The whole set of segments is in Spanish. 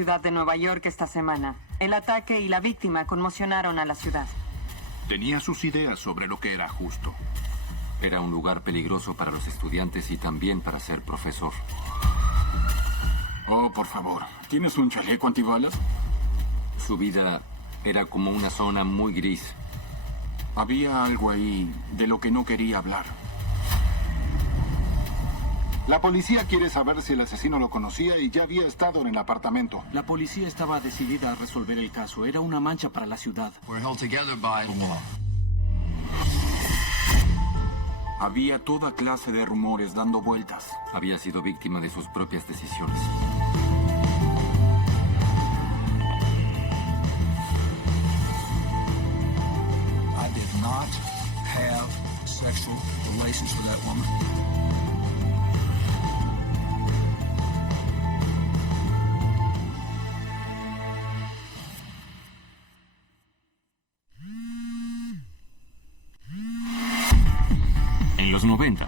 ciudad de Nueva York esta semana. El ataque y la víctima conmocionaron a la ciudad. Tenía sus ideas sobre lo que era justo. Era un lugar peligroso para los estudiantes y también para ser profesor. Oh, por favor, ¿tienes un chaleco antibalas? Su vida era como una zona muy gris. Había algo ahí de lo que no quería hablar. La policía quiere saber si el asesino lo conocía y ya había estado en el apartamento. La policía estaba decidida a resolver el caso. Era una mancha para la ciudad. Había toda clase de rumores dando vueltas. Había sido víctima de sus propias decisiones. I did not have sexual relations with that woman. En los 90,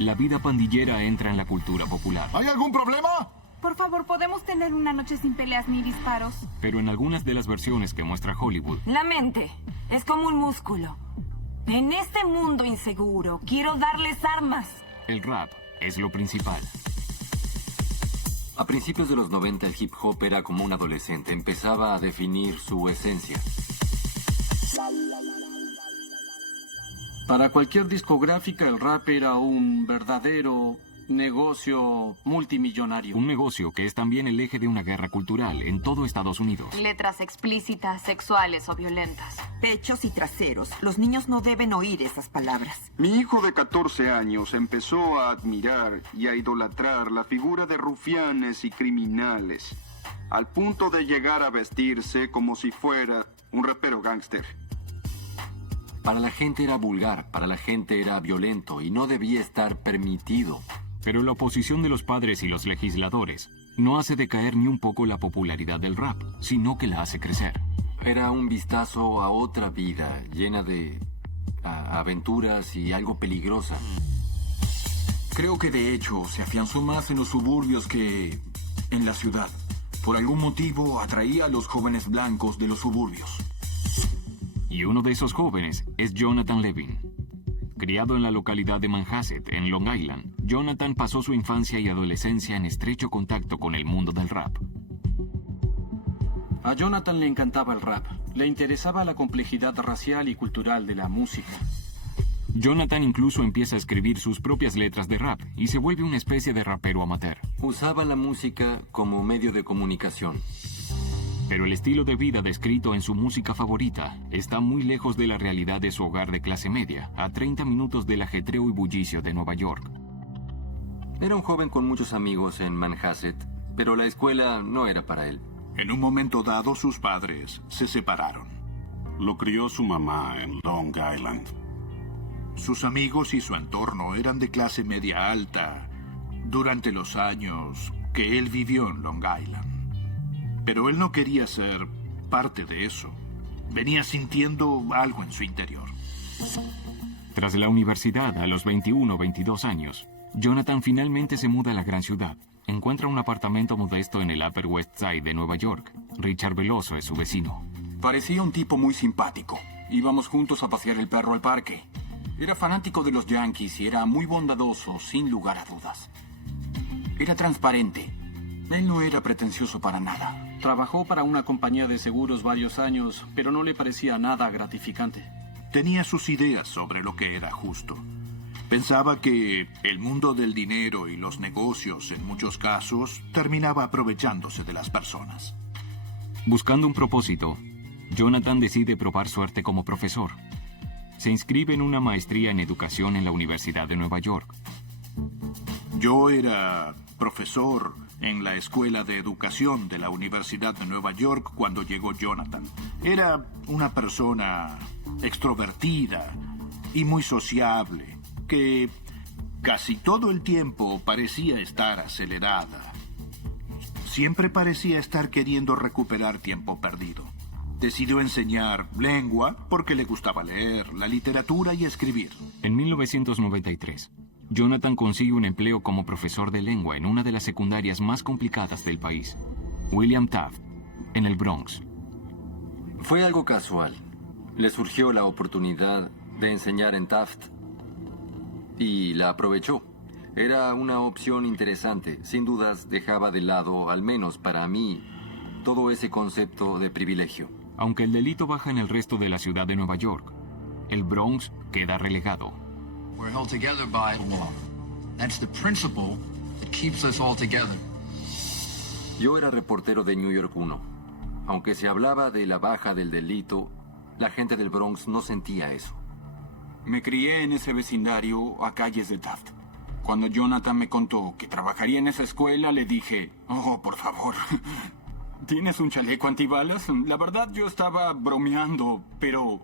la vida pandillera entra en la cultura popular. ¿Hay algún problema? Por favor, ¿podemos tener una noche sin peleas ni disparos? Pero en algunas de las versiones que muestra Hollywood, La mente es como un músculo. En este mundo inseguro, quiero darles armas. el rap es lo principal. A principios de los 90, el hip hop era como un adolescente. Empezaba a definir su esencia. Para cualquier discográfica, el rap era un verdadero negocio multimillonario. Un negocio que es también el eje de una guerra cultural en todo Estados Unidos. Letras explícitas, sexuales o violentas. Pechos y traseros. Los niños no deben oír esas palabras. Mi hijo de 14 años empezó a admirar y a idolatrar la figura de rufianes y criminales, al punto de llegar a vestirse como si fuera un rapero gángster. Para la gente era vulgar, para la gente era violento y no debía estar permitido. Pero la oposición de los padres y los legisladores no hace decaer ni un poco la popularidad del rap, sino que la hace crecer. Era un vistazo a otra vida, llena de aventuras y algo peligrosa. Creo que de hecho se afianzó más en los suburbios que en la ciudad. Por algún motivo atraía a los jóvenes blancos de los suburbios. Y uno de esos jóvenes es Jonathan Levin. Criado en la localidad de Manhasset, en Long Island, Jonathan pasó su infancia y adolescencia en estrecho contacto con el mundo del rap. A Jonathan le encantaba el rap. Le interesaba la complejidad racial y cultural de la música. Jonathan incluso empieza a escribir sus propias letras de rap y se vuelve una especie de rapero amateur. Usaba la música como medio de comunicación. Pero el estilo de vida descrito en su música favorita está muy lejos de la realidad de su hogar de clase media, a 30 minutos del ajetreo y bullicio de Nueva York. Era un joven con muchos amigos en Manhasset, pero la escuela no era para él. En un momento dado, sus padres se separaron. Lo crió su mamá en Long Island. Sus amigos y su entorno eran de clase media alta durante los años que él vivió en Long Island. Pero él no quería ser parte de eso. Venía sintiendo algo en su interior. Tras la universidad, a los 21 o 22 años, Jonathan finalmente se muda a la gran ciudad. Encuentra un apartamento modesto en el Upper West Side de Nueva York. Richard Veloso es su vecino. Parecía un tipo muy simpático. Íbamos juntos a pasear el perro al parque. Era fanático de los Yankees y era muy bondadoso, sin lugar a dudas. Era transparente. Él no era pretencioso para nada. Trabajó para una compañía de seguros varios años, pero no le parecía nada gratificante. Tenía sus ideas sobre lo que era justo. Pensaba que el mundo del dinero y los negocios, en muchos casos, terminaba aprovechándose de las personas. Buscando un propósito, Jonathan decide probar suerte como profesor. Se inscribe en una maestría en educación en la Universidad de Nueva York. Yo era profesor en la Escuela de Educación de la Universidad de Nueva York cuando llegó Jonathan. Era una persona extrovertida y muy sociable, que casi todo el tiempo parecía estar acelerada. Siempre parecía estar queriendo recuperar tiempo perdido. Decidió enseñar lengua porque le gustaba leer, la literatura y escribir. En 1993, Jonathan consigue un empleo como profesor de lengua en una de las secundarias más complicadas del país. William Taft, en el Bronx. Fue algo casual. Le surgió la oportunidad de enseñar en Taft y la aprovechó. Era una opción interesante. Sin dudas dejaba de lado, al menos para mí, todo ese concepto de privilegio. Aunque el delito baja en el resto de la ciudad de Nueva York, el Bronx queda relegado. We're held together by law. That's the principle that keeps us all together. Yo era reportero de New York 1. Aunque se hablaba de la baja del delito, la gente del Bronx no sentía eso. Me crié en ese vecindario a calles de Taft. Cuando Jonathan me contó que trabajaría en esa escuela, le dije, oh, por favor, ¿tienes un chaleco antibalas? La verdad, yo estaba bromeando, pero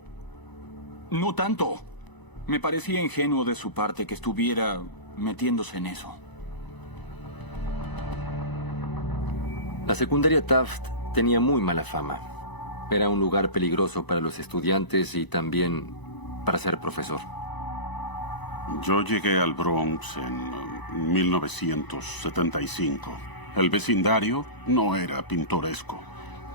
no tanto. Me parecía ingenuo de su parte que estuviera metiéndose en eso. La secundaria Taft tenía muy mala fama. Era un lugar peligroso para los estudiantes y también para ser profesor. Yo llegué al Bronx en 1975. El vecindario no era pintoresco.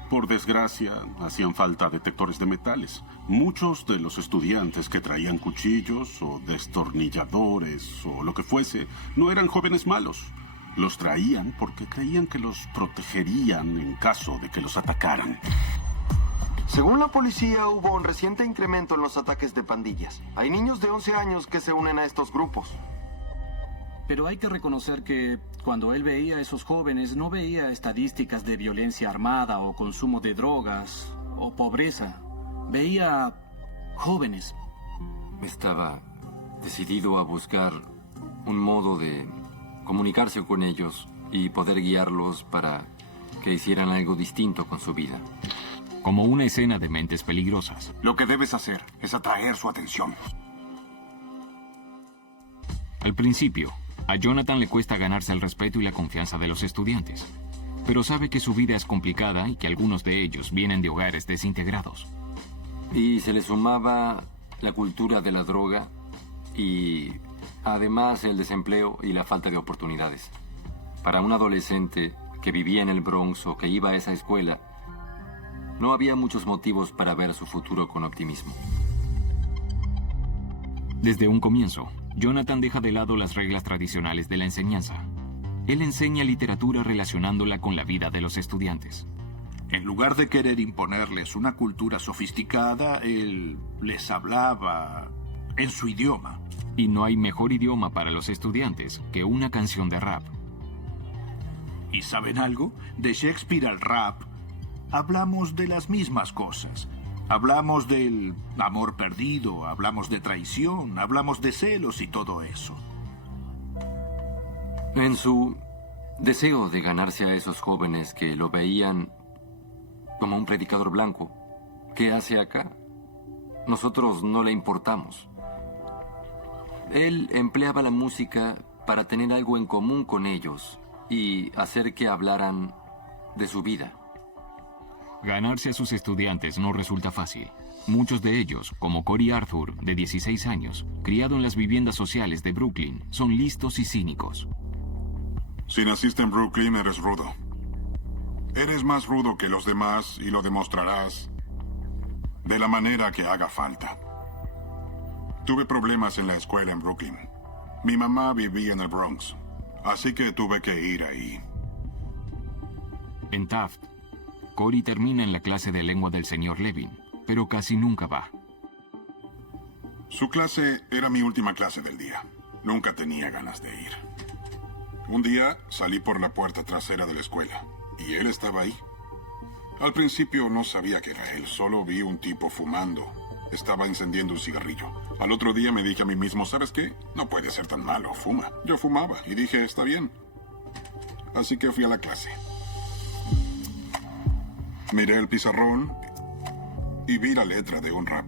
Por desgracia, hacían falta detectores de metales. Muchos de los estudiantes que traían cuchillos o destornilladores o lo que fuese no eran jóvenes malos. Los traían porque creían que los protegerían en caso de que los atacaran. Según la policía, hubo un reciente incremento en los ataques de pandillas. Hay niños de 11 años que se unen a estos grupos. Pero hay que reconocer que cuando él veía a esos jóvenes, no veía estadísticas de violencia armada o consumo de drogas o pobreza. Veía jóvenes. Estaba decidido a buscar un modo de comunicarse con ellos y poder guiarlos para que hicieran algo distinto con su vida. Como una escena de Mentes Peligrosas. Lo que debes hacer es atraer su atención. Al principio, a Jonathan le cuesta ganarse el respeto y la confianza de los estudiantes, pero sabe que su vida es complicada y que algunos de ellos vienen de hogares desintegrados. Y se le sumaba la cultura de la droga y además el desempleo y la falta de oportunidades. Para un adolescente que vivía en el Bronx o que iba a esa escuela, no había muchos motivos para ver su futuro con optimismo. Desde un comienzo, Jonathan deja de lado las reglas tradicionales de la enseñanza. Él enseña literatura relacionándola con la vida de los estudiantes. En lugar de querer imponerles una cultura sofisticada, él les hablaba en su idioma. Y no hay mejor idioma para los estudiantes que una canción de rap. ¿Y saben algo? De Shakespeare al rap, hablamos de las mismas cosas. Hablamos del amor perdido, hablamos de traición, hablamos de celos y todo eso. En su deseo de ganarse a esos jóvenes que lo veían como un predicador blanco, ¿qué hace acá? Nosotros no le importamos. Él empleaba la música para tener algo en común con ellos y hacer que hablaran de su vida. Ganarse a sus estudiantes no resulta fácil. Muchos de ellos, como Corey Arthur, de 16 años, criado en las viviendas sociales de Brooklyn, son listos y cínicos. Si naciste en Brooklyn, eres rudo. Eres más rudo que los demás y lo demostrarás de la manera que haga falta. Tuve problemas en la escuela en Brooklyn. Mi mamá vivía en el Bronx, así que tuve que ir ahí. En Taft, Corey termina en la clase de lengua del señor Levin, pero casi nunca va. Su clase era mi última clase del día. Nunca tenía ganas de ir. Un día salí por la puerta trasera de la escuela y él estaba ahí. Al principio no sabía que era él, solo vi un tipo fumando. Estaba encendiendo un cigarrillo. Al otro día me dije a mí mismo, ¿sabes qué? No puede ser tan malo, fuma. Yo fumaba y dije, está bien. Así que fui a la clase. Miré el pizarrón y vi la letra de un rap.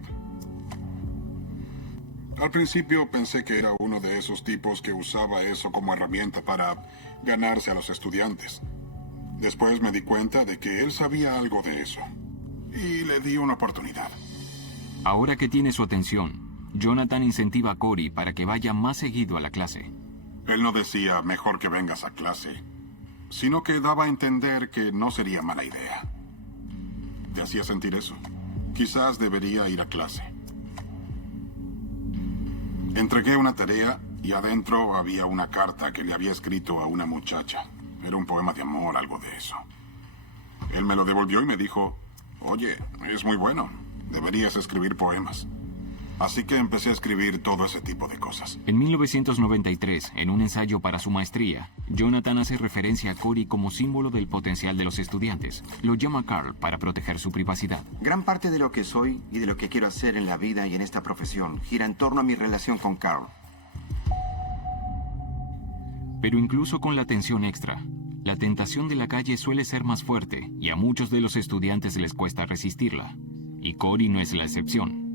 Al principio pensé que era uno de esos tipos que usaba eso como herramienta para ganarse a los estudiantes. Después me di cuenta de que él sabía algo de eso. Y le di una oportunidad. Ahora que tiene su atención, Jonathan incentiva a Corey para que vaya más seguido a la clase. Él no decía, mejor que vengas a clase. sino que daba a entender que no sería mala idea. ¿Te hacía sentir eso? Quizás debería ir a clase. Entregué una tarea y adentro había una carta que le había escrito a una muchacha. Era un poema de amor, algo de eso. Él me lo devolvió y me dijo, oye, es muy bueno, deberías escribir poemas. Así que empecé a escribir todo ese tipo de cosas. En 1993, en un ensayo para su maestría, Jonathan hace referencia a Cory como símbolo del potencial de los estudiantes. Lo llama Carl para proteger su privacidad. Gran parte de lo que soy y de lo que quiero hacer en la vida y en esta profesión gira en torno a mi relación con Carl. Pero incluso con la tensión extra, la tentación de la calle suele ser más fuerte y a muchos de los estudiantes les cuesta resistirla. Y Cory no es la excepción.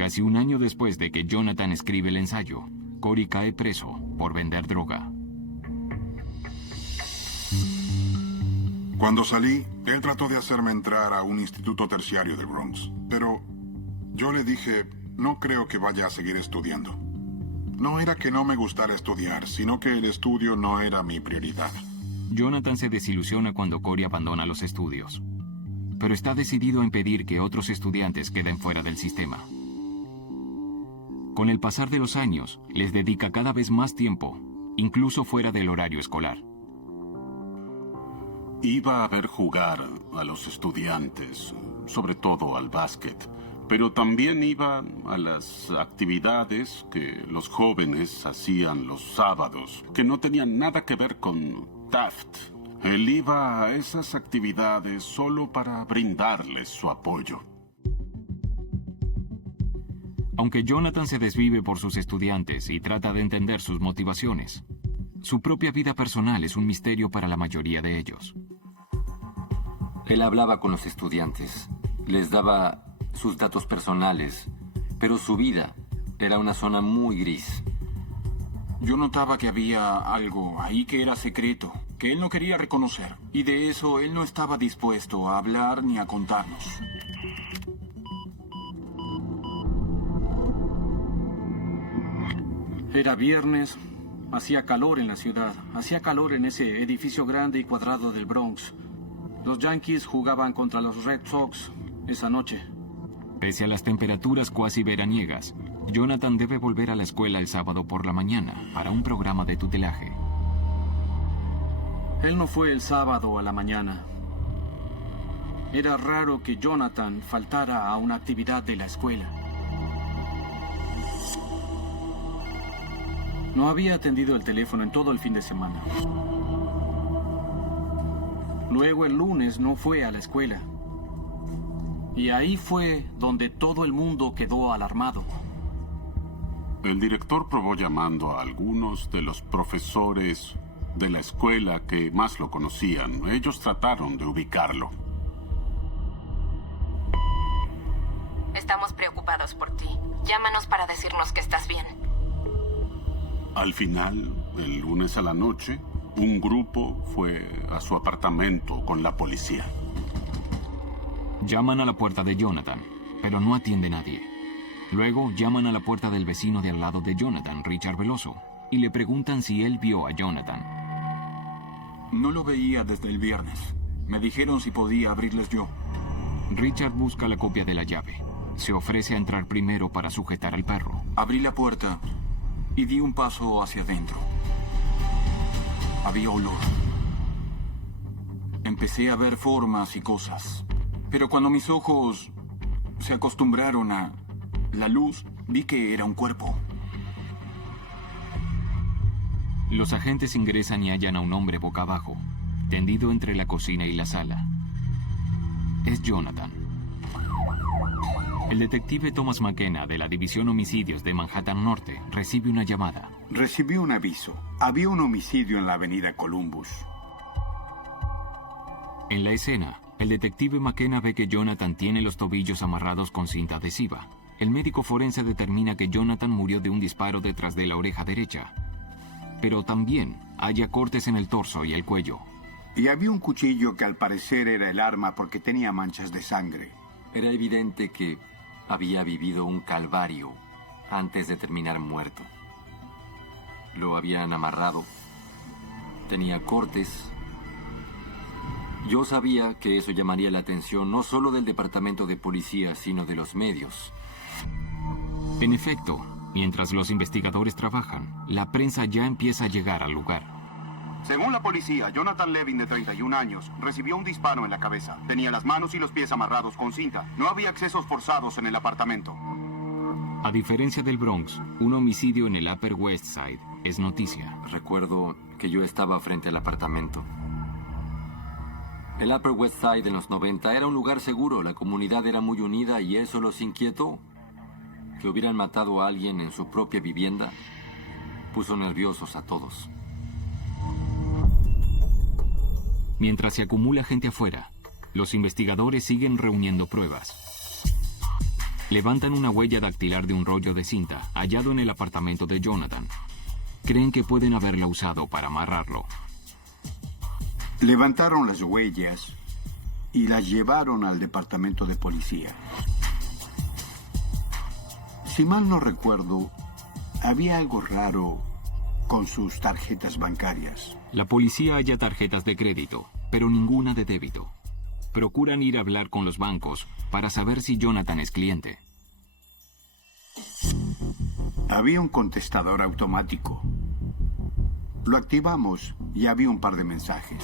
Casi un año después de que Jonathan escribe el ensayo, Cory cae preso por vender droga. Cuando salí, él trató de hacerme entrar a un instituto terciario del Bronx. Pero yo le dije, no creo que vaya a seguir estudiando. No era que no me gustara estudiar, sino que el estudio no era mi prioridad. Jonathan se desilusiona cuando Cory abandona los estudios, pero está decidido a impedir que otros estudiantes queden fuera del sistema. Con el pasar de los años, les dedica cada vez más tiempo, incluso fuera del horario escolar. Iba a ver jugar a los estudiantes, sobre todo al básquet, pero también iba a las actividades que los jóvenes hacían los sábados, que no tenían nada que ver con Taft. Él iba a esas actividades solo para brindarles su apoyo. Aunque Jonathan se desvive por sus estudiantes y trata de entender sus motivaciones, su propia vida personal es un misterio para la mayoría de ellos. Él hablaba con los estudiantes, les daba sus datos personales, pero su vida era una zona muy gris. Yo notaba que había algo ahí que era secreto, que él no quería reconocer, y de eso él no estaba dispuesto a hablar ni a contarnos. Era viernes, hacía calor en la ciudad, hacía calor en ese edificio grande y cuadrado del Bronx. Los Yankees jugaban contra los Red Sox esa noche. Pese a las temperaturas cuasi veraniegas, Jonathan debe volver a la escuela el sábado por la mañana para un programa de tutelaje. Él no fue el sábado a la mañana. Era raro que Jonathan faltara a una actividad de la escuela. No había atendido el teléfono en todo el fin de semana. Luego el lunes no fue a la escuela. Y ahí fue donde todo el mundo quedó alarmado. El director probó llamando a algunos de los profesores de la escuela que más lo conocían. Ellos trataron de ubicarlo. Estamos preocupados por ti. Llámanos para decirnos que estás bien. Al final, el lunes a la noche, un grupo fue a su apartamento con la policía. Llaman a la puerta de Jonathan, pero no atiende nadie. Luego llaman a la puerta del vecino de al lado de Jonathan, Richard Veloso, y le preguntan si él vio a Jonathan. No lo veía desde el viernes. Me dijeron si podía abrirles yo. Richard busca la copia de la llave. Se ofrece a entrar primero para sujetar al perro. Abrí la puerta y di un paso hacia adentro. Había olor. Empecé a ver formas y cosas. Pero cuando mis ojos se acostumbraron a la luz, vi que era un cuerpo. Los agentes ingresan y hallan a un hombre boca abajo, tendido entre la cocina y la sala. Es Jonathan. El detective Thomas McKenna, de la División Homicidios de Manhattan Norte, recibe una llamada. Recibí un aviso. Había un homicidio en la avenida Columbus. En la escena, el detective McKenna ve que Jonathan tiene los tobillos amarrados con cinta adhesiva. El médico forense determina que Jonathan murió de un disparo detrás de la oreja derecha. Pero también halla cortes en el torso y el cuello. Y había un cuchillo que al parecer era el arma porque tenía manchas de sangre. Era evidente que había vivido un calvario antes de terminar muerto. Lo habían amarrado. Tenía cortes Yo sabía que eso llamaría la atención no solo del departamento de policía, sino de los medios. En efecto, mientras los investigadores trabajan, la prensa ya empieza a llegar al lugar. Según la policía, Jonathan Levin, de 31 años, recibió un disparo en la cabeza. Tenía las manos y los pies amarrados con cinta. No había accesos forzados en el apartamento. A diferencia del Bronx, un homicidio en el Upper West Side es noticia. Recuerdo que yo estaba frente al apartamento. El Upper West Side en los 90 era un lugar seguro, la comunidad era muy unida y eso los inquietó. Que hubieran matado a alguien en su propia vivienda puso nerviosos a todos. Mientras se acumula gente afuera, los investigadores siguen reuniendo pruebas. Levantan una huella dactilar de un rollo de cinta hallado en el apartamento de Jonathan. Creen que pueden haberla usado para amarrarlo. Levantaron las huellas y las llevaron al departamento de policía. Si mal no recuerdo, había algo raro con sus tarjetas bancarias. La policía halla tarjetas de crédito, pero ninguna de débito. Procuran ir a hablar con los bancos para saber si Jonathan es cliente. Había un contestador automático. Lo activamos y había un par de mensajes.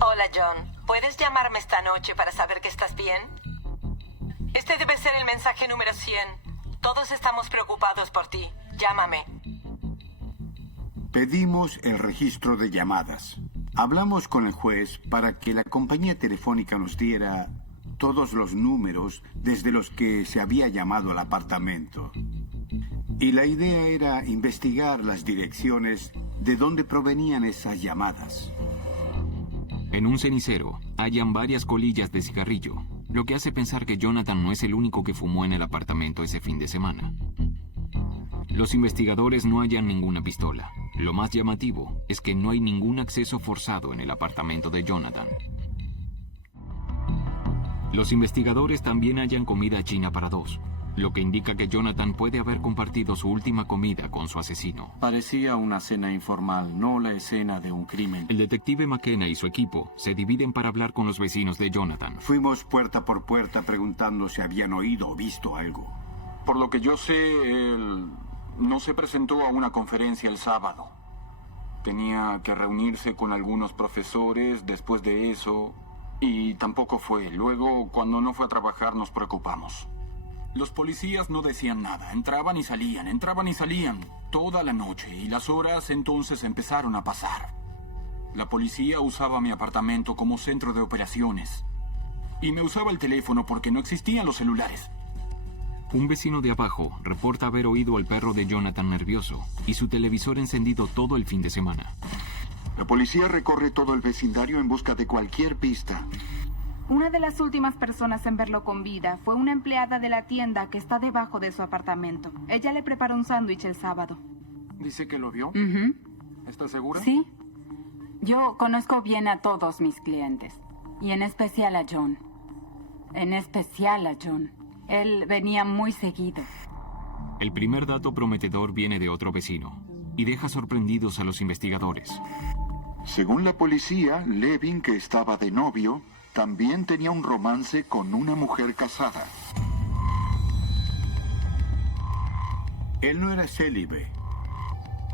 Hola, John. ¿Puedes llamarme esta noche para saber que estás bien? Este debe ser el mensaje número 100. Todos estamos preocupados por ti. Llámame. Pedimos el registro de llamadas. Hablamos con el juez para que la compañía telefónica nos diera todos los números desde los que se había llamado al apartamento. Y la idea era investigar las direcciones de donde provenían esas llamadas. En un cenicero hallan varias colillas de cigarrillo, lo que hace pensar que Jonathan no es el único que fumó en el apartamento ese fin de semana. Los investigadores no hallan ninguna pistola. Lo más llamativo es que no hay ningún acceso forzado en el apartamento de Jonathan. Los investigadores también hallan comida china para dos, lo que indica que Jonathan puede haber compartido su última comida con su asesino. Parecía una cena informal, no la escena de un crimen. El detective McKenna y su equipo se dividen para hablar con los vecinos de Jonathan. Fuimos puerta por puerta preguntando si habían oído o visto algo. Por lo que yo sé, él no se presentó a una conferencia el sábado. Tenía que reunirse con algunos profesores después de eso y tampoco fue. Luego, cuando no fue a trabajar, nos preocupamos. Los policías no decían nada. Entraban y salían toda la noche y las horas entonces empezaron a pasar. La policía usaba mi apartamento como centro de operaciones y me usaba el teléfono porque no existían los celulares. Un vecino de abajo reporta haber oído al perro de Jonathan nervioso y su televisor encendido todo el fin de semana. La policía recorre todo el vecindario en busca de cualquier pista. Una de las últimas personas en verlo con vida fue una empleada de la tienda que está debajo de su apartamento. Ella le preparó un sándwich el sábado. ¿Dice que lo vio? ¿Está segura? Sí. Yo conozco bien a todos mis clientes. Y en especial a John. Él venía muy seguido. El primer dato prometedor viene de otro vecino y deja sorprendidos a los investigadores. Según la policía, Levin, que estaba de novio, también tenía un romance con una mujer casada. Él no era célibe.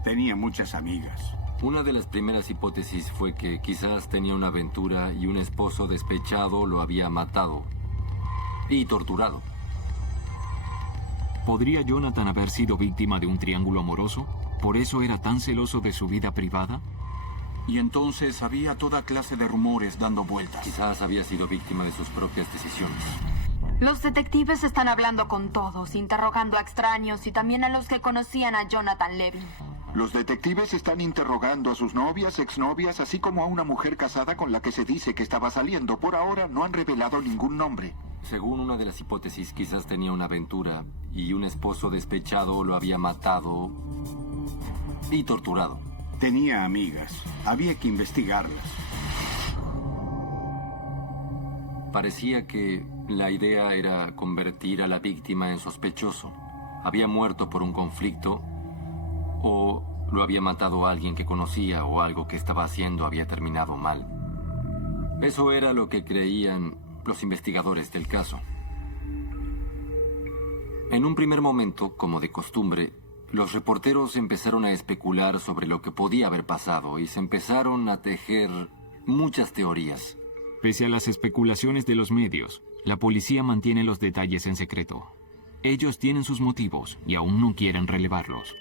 Tenía muchas amigas. Una de las primeras hipótesis fue que quizás tenía una aventura y un esposo despechado lo había matado y torturado. ¿Podría Jonathan haber sido víctima de un triángulo amoroso? ¿Por eso era tan celoso de su vida privada? Y entonces había toda clase de rumores dando vueltas. Quizás había sido víctima de sus propias decisiones. Los detectives están hablando con todos, interrogando a extraños y también a los que conocían a Jonathan Levin. Los detectives están interrogando a sus novias, exnovias, así como a una mujer casada con la que se dice que estaba saliendo. Por ahora no han revelado ningún nombre. Según una de las hipótesis, quizás tenía una aventura y un esposo despechado lo había matado y torturado. Tenía amigas. Había que investigarlas. Parecía que la idea era convertir a la víctima en sospechoso. Había muerto por un conflicto o lo había matado a alguien que conocía o algo que estaba haciendo había terminado mal. Eso era lo que creían los investigadores del caso. En un primer momento, como de costumbre, los reporteros empezaron a especular sobre lo que podía haber pasado y se empezaron a tejer muchas teorías. Pese a las especulaciones de los medios, la policía mantiene los detalles en secreto. Ellos tienen sus motivos y aún no quieren relevarlos.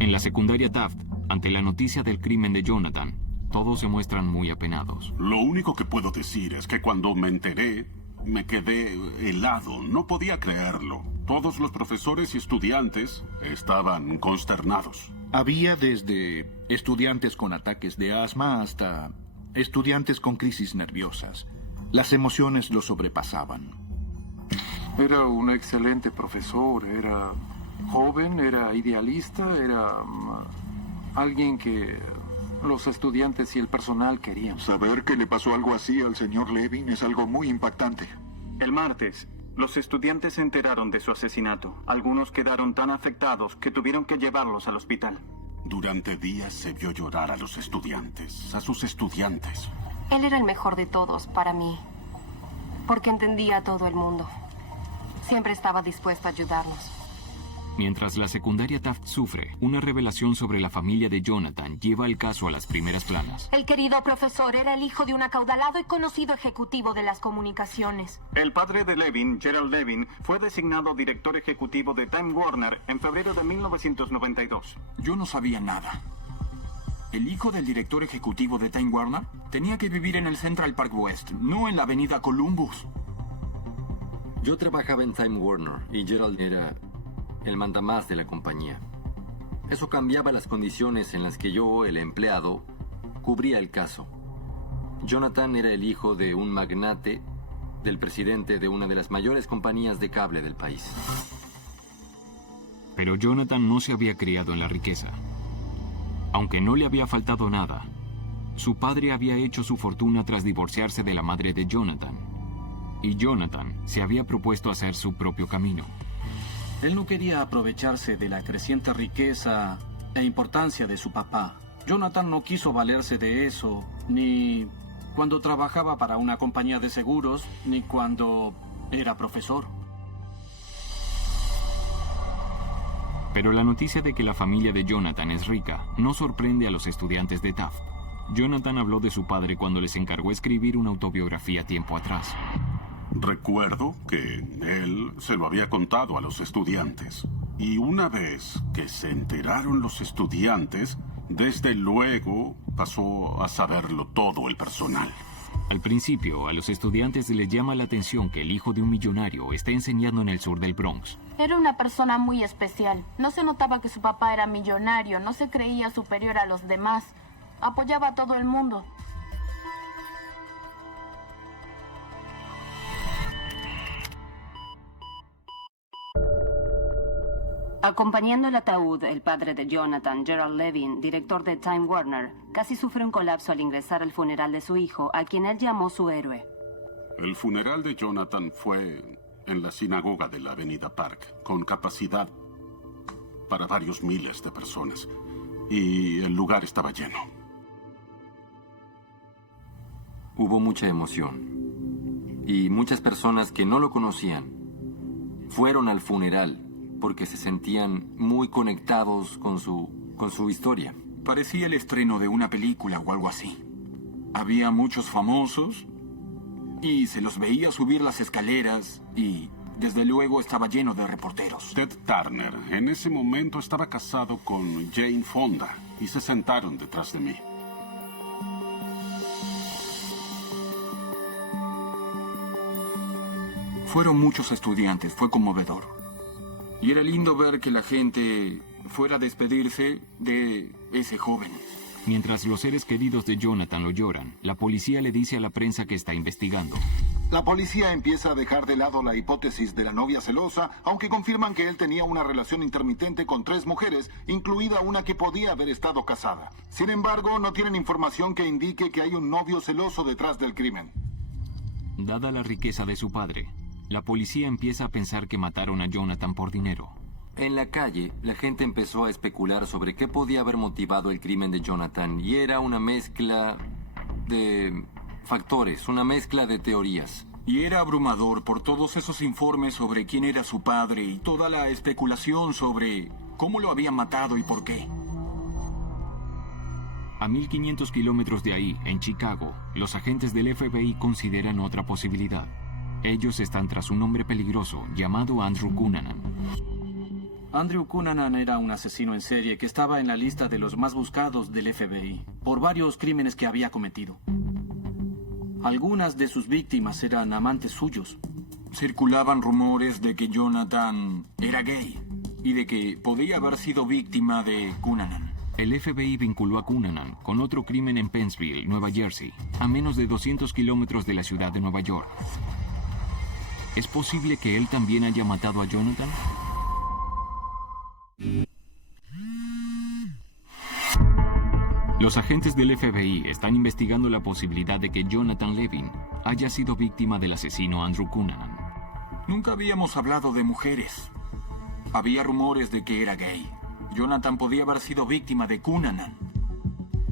En la secundaria Taft, ante la noticia del crimen de Jonathan, todos se muestran muy apenados. Lo único que puedo decir es que cuando me enteré, me quedé helado. No podía creerlo. Todos los profesores y estudiantes estaban consternados. Había desde estudiantes con ataques de asma hasta estudiantes con crisis nerviosas. Las emociones lo sobrepasaban. Era un excelente profesor, era joven, era idealista, era alguien que los estudiantes y el personal querían. Saber que le pasó algo así al señor Levin es algo muy impactante. El martes, los estudiantes se enteraron de su asesinato. Algunos quedaron tan afectados que tuvieron que llevarlos al hospital. Durante días se vio llorar a los estudiantes, a sus estudiantes. Él era el mejor de todos para mí, porque entendía a todo el mundo. Siempre estaba dispuesto a ayudarnos. Mientras la secundaria Taft sufre, una revelación sobre la familia de Jonathan lleva el caso a las primeras planas. El querido profesor era el hijo de un acaudalado y conocido ejecutivo de las comunicaciones. El padre de Levin, Gerald Levin, fue designado director ejecutivo de Time Warner en febrero de 1992. Yo no sabía nada. El hijo del director ejecutivo de Time Warner tenía que vivir en el Central Park West, no en la avenida Columbus. Yo trabajaba en Time Warner y Gerald era el mandamás de la compañía. Eso cambiaba las condiciones en las que yo, el empleado, cubría el caso. Jonathan era el hijo de un magnate, del presidente de una de las mayores compañías de cable del país. Pero Jonathan no se había criado en la riqueza. Aunque no le había faltado nada, su padre había hecho su fortuna tras divorciarse de la madre de Jonathan. Y Jonathan se había propuesto hacer su propio camino. Él no quería aprovecharse de la creciente riqueza e importancia de su papá. Jonathan no quiso valerse de eso, ni cuando trabajaba para una compañía de seguros, ni cuando era profesor. Pero la noticia de que la familia de Jonathan es rica no sorprende a los estudiantes de Taft. Jonathan habló de su padre cuando les encargó escribir una autobiografía tiempo atrás. Recuerdo que él se lo había contado a los estudiantes. Y una vez que se enteraron los estudiantes, desde luego pasó a saberlo todo el personal. Al principio, a los estudiantes les llama la atención que el hijo de un millonario esté enseñando en el sur del Bronx. Era una persona muy especial. No se notaba que su papá era millonario, no se creía superior a los demás. Apoyaba a todo el mundo. Acompañando el ataúd, el padre de Jonathan, Gerald Levin, director de Time Warner, casi sufre un colapso al ingresar al funeral de su hijo, a quien él llamó su héroe. El funeral de Jonathan fue en la sinagoga de la Avenida Park, con capacidad para varios miles de personas. Y el lugar estaba lleno. Hubo mucha emoción. Y muchas personas que no lo conocían fueron al funeral porque se sentían muy conectados con su historia. Parecía el estreno de una película o algo así. Había muchos famosos y se los veía subir las escaleras y desde luego estaba lleno de reporteros. Ted Turner en ese momento estaba casado con Jane Fonda y se sentaron detrás de mí. Fueron muchos estudiantes, fue conmovedor. Y era lindo ver que la gente fuera a despedirse de ese joven. Mientras los seres queridos de Jonathan lo lloran, la policía le dice a la prensa que está investigando. La policía empieza a dejar de lado la hipótesis de la novia celosa, aunque confirman que él tenía una relación intermitente con 3 mujeres, incluida una que podía haber estado casada. Sin embargo, no tienen información que indique que hay un novio celoso detrás del crimen. Dada la riqueza de su padre, la policía empieza a pensar que mataron a Jonathan por dinero. En la calle, la gente empezó a especular sobre qué podía haber motivado el crimen de Jonathan, y era una mezcla de factores, una mezcla de teorías. Y era abrumador por todos esos informes sobre quién era su padre y toda la especulación sobre cómo lo habían matado y por qué. A 1500 kilómetros de ahí, en Chicago, los agentes del FBI consideran otra posibilidad. Ellos están tras un hombre peligroso llamado Andrew Cunanan. Andrew Cunanan era un asesino en serie que estaba en la lista de los más buscados del FBI por varios crímenes que había cometido. Algunas de sus víctimas eran amantes suyos. Circulaban rumores de que Jonathan era gay y de que podía haber sido víctima de Cunanan. El FBI vinculó a Cunanan con otro crimen en Pennsville, Nueva Jersey, a menos de 200 kilómetros de la ciudad de Nueva York. ¿Es posible que él también haya matado a Jonathan? Los agentes del FBI están investigando la posibilidad de que Jonathan Levin haya sido víctima del asesino Andrew Cunanan. Nunca habíamos hablado de mujeres. Había rumores de que era gay. Jonathan podía haber sido víctima de Cunanan.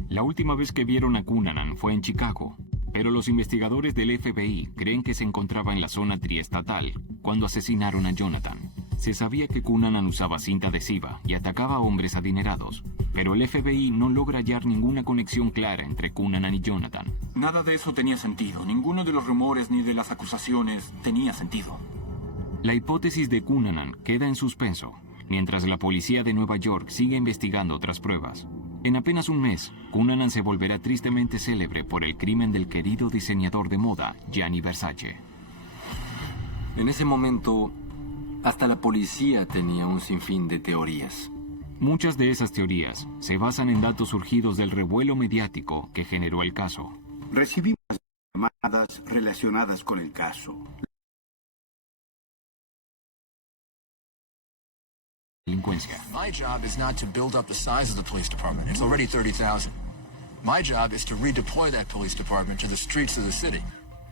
La última vez que vieron a Cunanan fue en Chicago, pero los investigadores del FBI creen que se encontraba en la zona triestatal cuando asesinaron a Jonathan. Se sabía que Cunanan usaba cinta adhesiva y atacaba a hombres adinerados, pero el FBI no logra hallar ninguna conexión clara entre Cunanan y Jonathan. Nada de eso tenía sentido. Ninguno de los rumores ni de las acusaciones tenía sentido. La hipótesis de Cunanan queda en suspenso, mientras la policía de Nueva York sigue investigando otras pruebas. En apenas un mes, Cunanan se volverá tristemente célebre por el crimen del querido diseñador de moda, Gianni Versace. En ese momento, hasta la policía tenía un sinfín de teorías. Muchas de esas teorías se basan en datos surgidos del revuelo mediático que generó el caso. Recibimos llamadas relacionadas con el caso. Delincuencia. My job is not to build up the size of the police department. It's already 30,000. My job is to redeploy that police department to the streets of the city.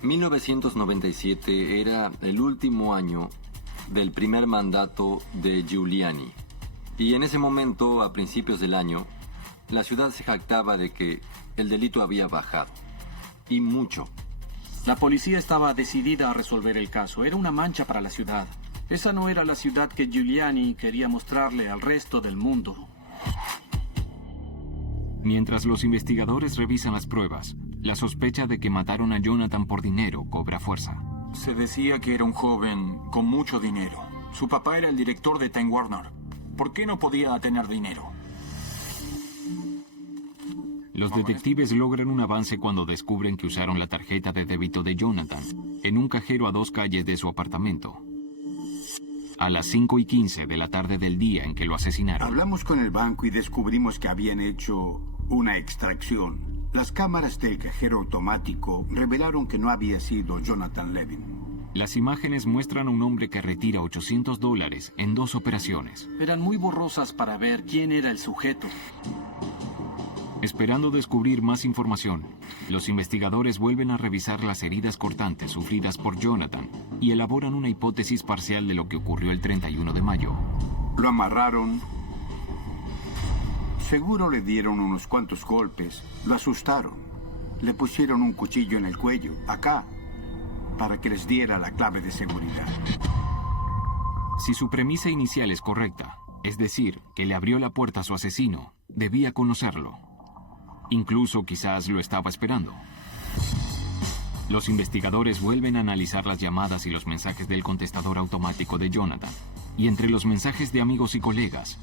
1997 era el último año del primer mandato de Giuliani. Y en ese momento, a principios del año, la ciudad se jactaba de que el delito había bajado. Y mucho. La policía estaba decidida a resolver el caso. Era una mancha para la ciudad. Esa no era la ciudad que Giuliani quería mostrarle al resto del mundo. Mientras los investigadores revisan las pruebas, la sospecha de que mataron a Jonathan por dinero cobra fuerza. Se decía que era un joven con mucho dinero. Su papá era el director de Time Warner. ¿Por qué no podía tener dinero? Los detectives logran un avance cuando descubren que usaron la tarjeta de débito de Jonathan en un cajero a 2 calles de su apartamento. A las 5:15 de la tarde del día en que lo asesinaron. Hablamos con el banco y descubrimos que habían hecho una extracción. Las cámaras del cajero automático revelaron que no había sido Jonathan Levin. Las imágenes muestran a un hombre que retira $800 en 2 operaciones. Eran muy borrosas para ver quién era el sujeto. Esperando descubrir más información, los investigadores vuelven a revisar las heridas cortantes sufridas por Jonathan y elaboran una hipótesis parcial de lo que ocurrió el 31 de mayo. Lo amarraron. Seguro le dieron unos cuantos golpes. Lo asustaron. Le pusieron un cuchillo en el cuello, acá, para que les diera la clave de seguridad. Si su premisa inicial es correcta, es decir, que le abrió la puerta a su asesino, debía conocerlo. Incluso quizás lo estaba esperando. Los investigadores vuelven a analizar las llamadas y los mensajes del contestador automático de Jonathan. Y entre los mensajes de amigos y colegas,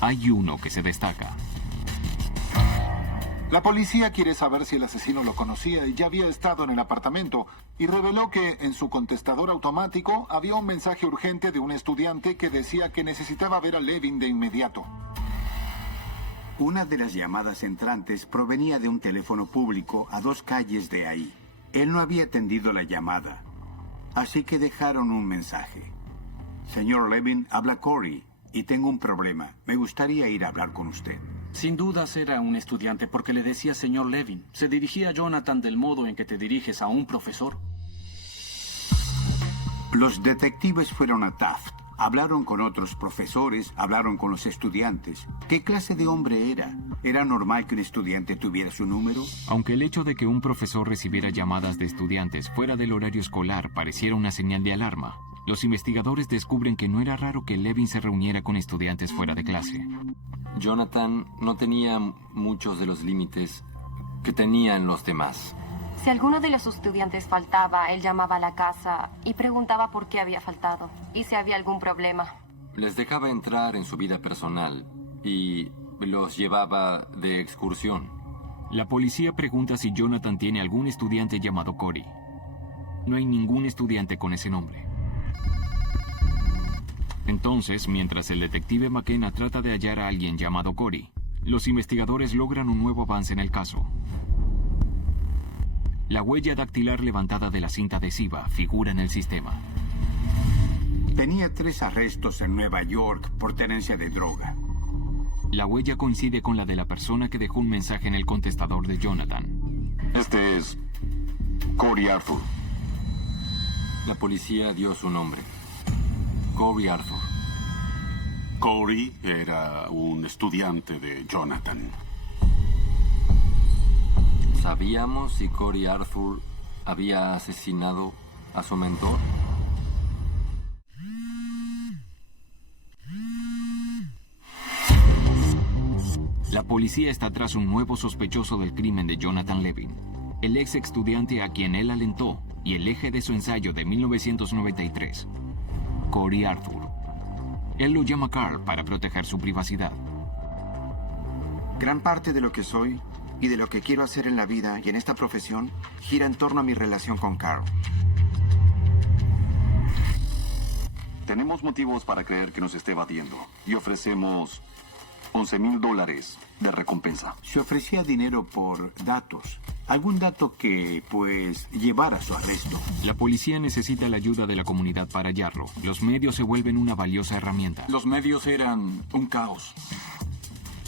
hay uno que se destaca. La policía quiere saber si el asesino lo conocía y ya había estado en el apartamento, y reveló que en su contestador automático había un mensaje urgente de un estudiante que decía que necesitaba ver a Levin de inmediato. Una de las llamadas entrantes provenía de un teléfono público a 2 calles de ahí. Él no había atendido la llamada, así que dejaron un mensaje. Señor Levin, habla Corey, y tengo un problema. Me gustaría ir a hablar con usted. Sin dudas era un estudiante porque le decía señor Levin. Se dirigía a Jonathan del modo en que te diriges a un profesor. Los detectives fueron a Taft, Hablaron con otros profesores, hablaron con los estudiantes. ¿Qué clase de hombre era? ¿Era normal que un estudiante tuviera su número? Aunque el hecho de que un profesor recibiera llamadas de estudiantes fuera del horario escolar pareciera una señal de alarma, los investigadores descubren que no era raro que Levin se reuniera con estudiantes fuera de clase. Jonathan no tenía muchos de los límites que tenían los demás. Si alguno de los estudiantes faltaba, él llamaba a la casa y preguntaba por qué había faltado y si había algún problema. Les dejaba entrar en su vida personal y los llevaba de excursión. La policía pregunta si Jonathan tiene algún estudiante llamado Cory. No hay ningún estudiante con ese nombre. Entonces, mientras el detective McKenna trata de hallar a alguien llamado Cory, los investigadores logran un nuevo avance en el caso. La huella dactilar levantada de la cinta adhesiva figura en el sistema. Tenía 3 arrestos en Nueva York por tenencia de droga. La huella coincide con la de la persona que dejó un mensaje en el contestador de Jonathan. Este es Cory Arthur. La policía dio su nombre. Cory Arthur. Cory era un estudiante de Jonathan. ¿Sabíamos si Cory Arthur había asesinado a su mentor? La policía está tras un nuevo sospechoso del crimen de Jonathan Levin, el ex estudiante a quien él alentó y el eje de su ensayo de 1993, Cory Arthur. Él lo llama Carl para proteger su privacidad. Gran parte de lo que soy y de lo que quiero hacer en la vida y en esta profesión gira en torno a mi relación con Carl. Tenemos motivos para creer que nos esté evadiendo y ofrecemos $11,000 de recompensa. Se ofrecía dinero por datos. Algún dato que, llevara a su arresto. La policía necesita la ayuda de la comunidad para hallarlo. Los medios se vuelven una valiosa herramienta. Los medios eran un caos.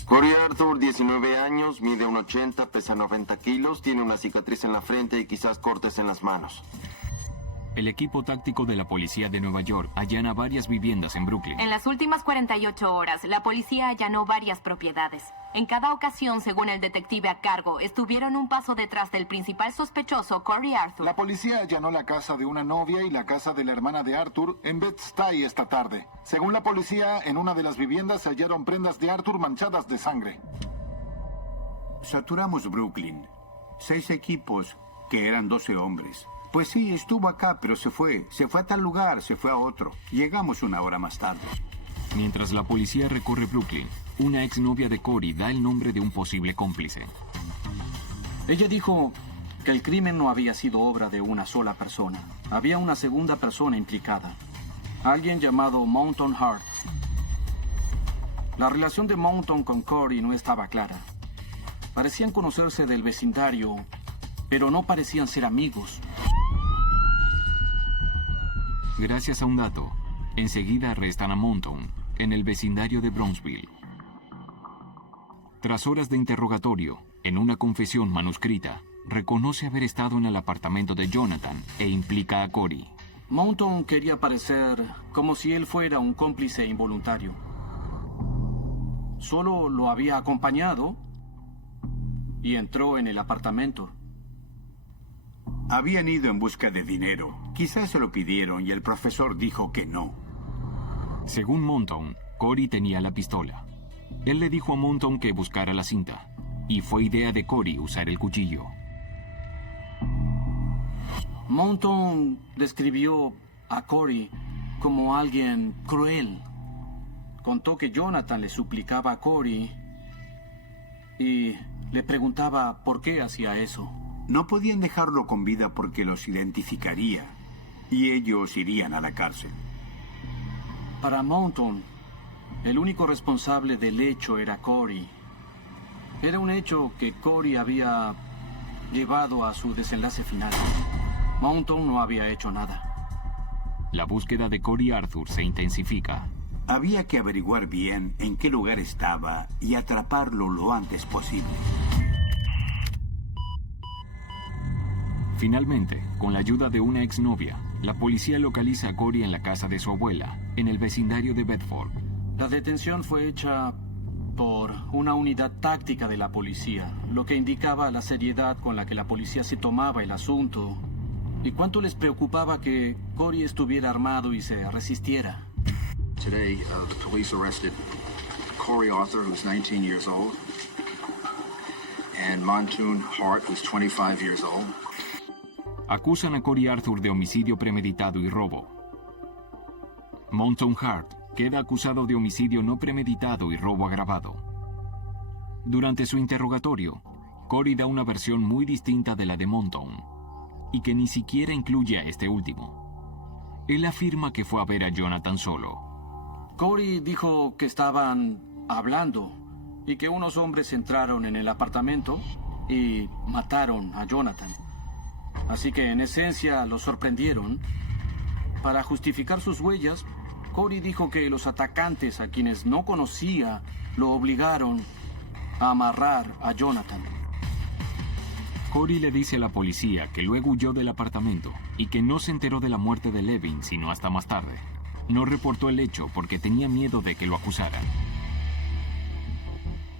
Cory Arthur, 19 años, mide 1,80, pesa 90 kilos, tiene una cicatriz en la frente y quizás cortes en las manos. El equipo táctico de la policía de Nueva York allana varias viviendas en Brooklyn. En las últimas 48 horas, la policía allanó varias propiedades. En cada ocasión, según el detective a cargo, estuvieron un paso detrás del principal sospechoso, Cory Arthur. La policía allanó la casa de una novia y la casa de la hermana de Arthur en Bed-Stuy esta tarde. Según la policía, en una de las viviendas se hallaron prendas de Arthur manchadas de sangre. Saturamos Brooklyn. 6 equipos, que eran 12 hombres. Pues sí, estuvo acá, pero se fue. Se fue a tal lugar, se fue a otro. Llegamos 1 hora más tarde. Mientras la policía recorre Brooklyn, una exnovia de Cory da el nombre de un posible cómplice. Ella dijo que el crimen no había sido obra de una sola persona. Había una segunda persona implicada. Alguien llamado Mountain Hart. La relación de Mountain con Cory no estaba clara. Parecían conocerse del vecindario, pero no parecían ser amigos. Gracias a un dato, enseguida arrestan a Mountain en el vecindario de Brownsville. Tras horas de interrogatorio, en una confesión manuscrita, reconoce haber estado en el apartamento de Jonathan e implica a Cory. Mountain quería parecer como si él fuera un cómplice involuntario. Solo lo había acompañado y entró en el apartamento. Habían ido en busca de dinero. Quizás se lo pidieron y el profesor dijo que no. Según Mountain, Cory tenía la pistola. Él le dijo a Mountain que buscara la cinta, y fue idea de Cory usar el cuchillo. Mountain describió a Cory como alguien cruel. Contó que Jonathan le suplicaba a Cory y le preguntaba por qué hacía eso. No podían dejarlo con vida porque los identificaría y ellos irían a la cárcel. Para Mountain, el único responsable del hecho era Cory. Era un hecho que Cory había llevado a su desenlace final. Mountain no había hecho nada. La búsqueda de Cory Arthur se intensifica. Había que averiguar bien en qué lugar estaba y atraparlo lo antes posible. Finalmente, con la ayuda de una exnovia, la policía localiza a Cory en la casa de su abuela, en el vecindario de Bedford. La detención fue hecha por una unidad táctica de la policía, lo que indicaba la seriedad con la que la policía se tomaba el asunto y cuánto les preocupaba que Corey estuviera armado y se resistiera. Today, the police arrested Corey Arthur, who's 19 years old, and Montoon Hart, who's 25 years old. Acusan a Corey Arthur de homicidio premeditado y robo. Montoon Hart queda acusado de homicidio no premeditado y robo agravado. Durante su interrogatorio, Corey da una versión muy distinta de la de Montoon, y que ni siquiera incluye a este último. Él afirma que fue a ver a Jonathan solo. Corey dijo que estaban hablando y que unos hombres entraron en el apartamento y mataron a Jonathan. Así que en esencia lo sorprendieron. Para justificar sus huellas, Corey dijo que los atacantes, a quienes no conocía, lo obligaron a amarrar a Jonathan. Corey le dice a la policía que luego huyó del apartamento y que no se enteró de la muerte de Levin sino hasta más tarde. No reportó el hecho porque tenía miedo de que lo acusaran.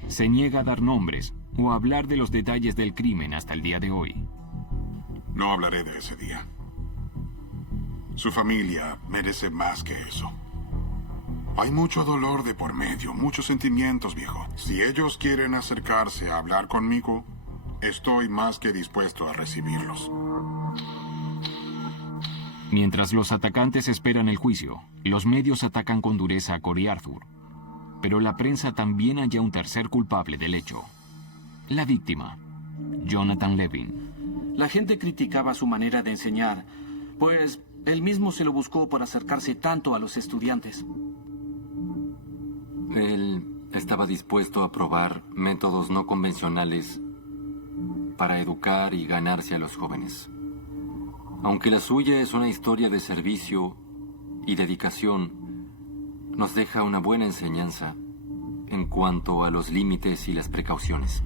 Se niega a dar nombres o a hablar de los detalles del crimen hasta el día de hoy. No hablaré de ese día. Su familia merece más que eso. Hay mucho dolor de por medio, muchos sentimientos, viejo. Si ellos quieren acercarse a hablar conmigo, estoy más que dispuesto a recibirlos. Mientras los atacantes esperan el juicio, los medios atacan con dureza a Corey Arthur. Pero la prensa también halla un tercer culpable del hecho. La víctima, Jonathan Levin. La gente criticaba su manera de enseñar, pues él mismo se lo buscó por acercarse tanto a los estudiantes. Él estaba dispuesto a probar métodos no convencionales para educar y ganarse a los jóvenes. Aunque la suya es una historia de servicio y dedicación, nos deja una buena enseñanza en cuanto a los límites y las precauciones.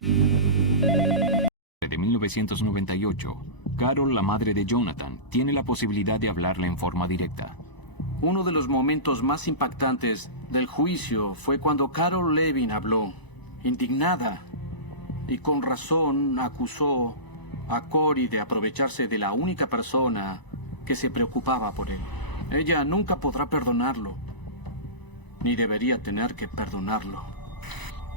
De 1998, Carol, la madre de Jonathan, tiene la posibilidad de hablarle en forma directa. Uno de los momentos más impactantes del juicio fue cuando Carol Levin habló, indignada, y con razón acusó a Corey de aprovecharse de la única persona que se preocupaba por él. Ella nunca podrá perdonarlo, ni debería tener que perdonarlo.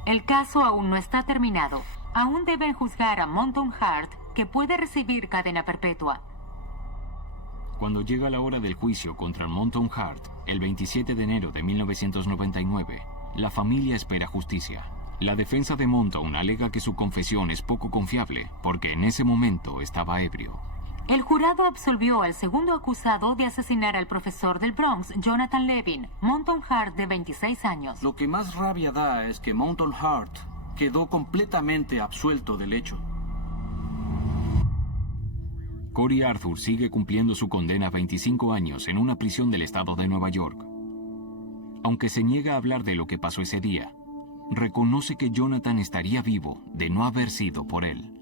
El caso aún no está terminado. Aún deben juzgar a Montoon Hart, que puede recibir cadena perpetua. Cuando llega la hora del juicio contra Montoon Hart, el 27 de enero de 1999, la familia espera justicia. La defensa de Montoon alega que su confesión es poco confiable porque en ese momento estaba ebrio. El jurado absolvió al segundo acusado de asesinar al profesor del Bronx, Jonathan Levin, Montoon Hart, de 26 años. Lo que más rabia da es que Montoon Hart quedó completamente absuelto del hecho. Corey Arthur sigue cumpliendo su condena a 25 años en una prisión del estado de Nueva York. Aunque se niega a hablar de lo que pasó ese día, reconoce que Jonathan estaría vivo de no haber sido por él.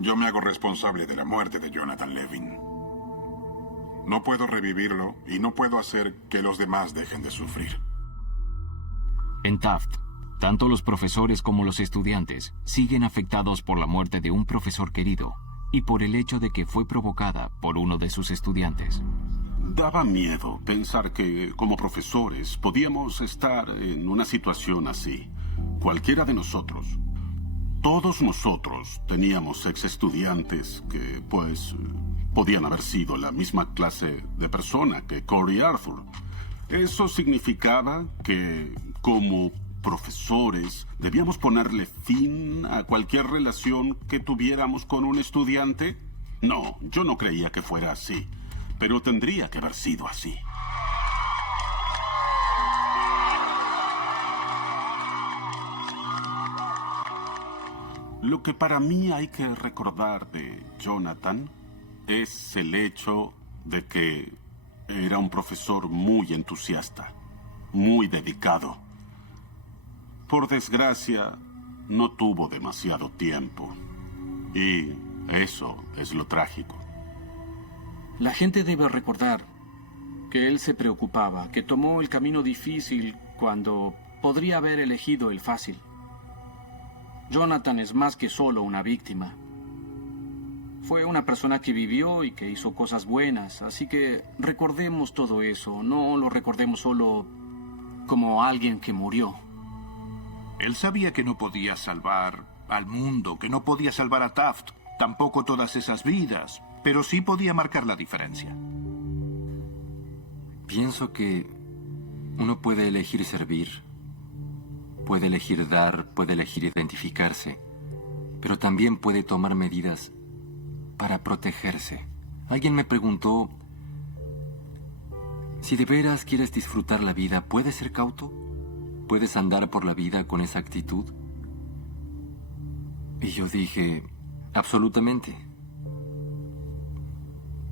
Yo me hago responsable de la muerte de Jonathan Levin. No puedo revivirlo y no puedo hacer que los demás dejen de sufrir. En Taft, tanto los profesores como los estudiantes siguen afectados por la muerte de un profesor querido y por el hecho de que fue provocada por uno de sus estudiantes. Daba miedo pensar que, como profesores, podíamos estar en una situación así. Cualquiera de nosotros. Todos nosotros teníamos ex estudiantes que, pues, podían haber sido la misma clase de persona que Corey Arthur. Eso significaba que, como profesores, debíamos ponerle fin a cualquier relación que tuviéramos con un estudiante. No, yo no creía que fuera así, pero tendría que haber sido así. Lo que para mí hay que recordar de Jonathan es el hecho de que era un profesor muy entusiasta, muy dedicado. Por desgracia, no tuvo demasiado tiempo. Y eso es lo trágico. La gente debe recordar que él se preocupaba, que tomó el camino difícil cuando podría haber elegido el fácil. Jonathan es más que solo una víctima. Fue una persona que vivió y que hizo cosas buenas, así que recordemos todo eso, no lo recordemos solo como alguien que murió. Él sabía que no podía salvar al mundo, que no podía salvar a Taft, tampoco todas esas vidas, pero sí podía marcar la diferencia. Pienso que uno puede elegir servir, puede elegir dar, puede elegir identificarse, pero también puede tomar medidas para protegerse. Alguien me preguntó, si de veras quieres disfrutar la vida, ¿puedes ser cauto? ¿Puedes andar por la vida con esa actitud? Y yo dije, absolutamente.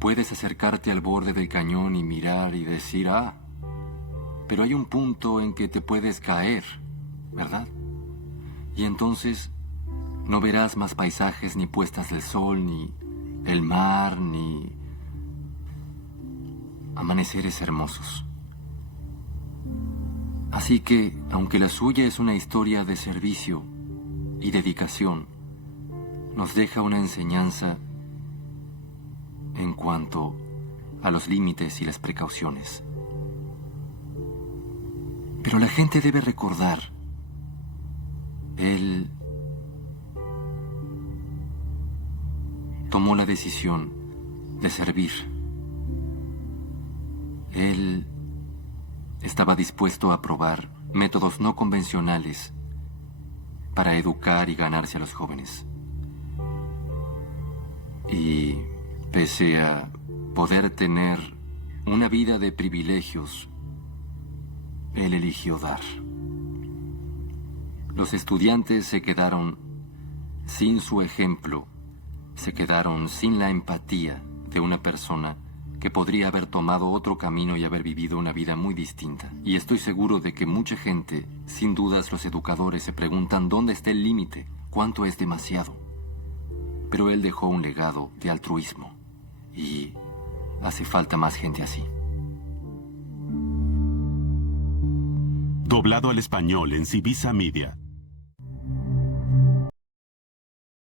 Puedes acercarte al borde del cañón y mirar y decir, pero hay un punto en que te puedes caer, ¿verdad? Y entonces no verás más paisajes ni puestas del sol, ni el mar, ni amaneceres hermosos. Así que, aunque la suya es una historia de servicio y dedicación, nos deja una enseñanza en cuanto a los límites y las precauciones. Pero la gente debe recordar, él tomó la decisión de servir. Él estaba dispuesto a probar métodos no convencionales para educar y ganarse a los jóvenes. Y pese a poder tener una vida de privilegios, él eligió dar. Los estudiantes se quedaron sin su ejemplo, se quedaron sin la empatía de una persona que podría haber tomado otro camino y haber vivido una vida muy distinta. Y estoy seguro de que mucha gente, sin dudas los educadores, se preguntan dónde está el límite, cuánto es demasiado. Pero él dejó un legado de altruismo y hace falta más gente así. Doblado al español en Civisa Media.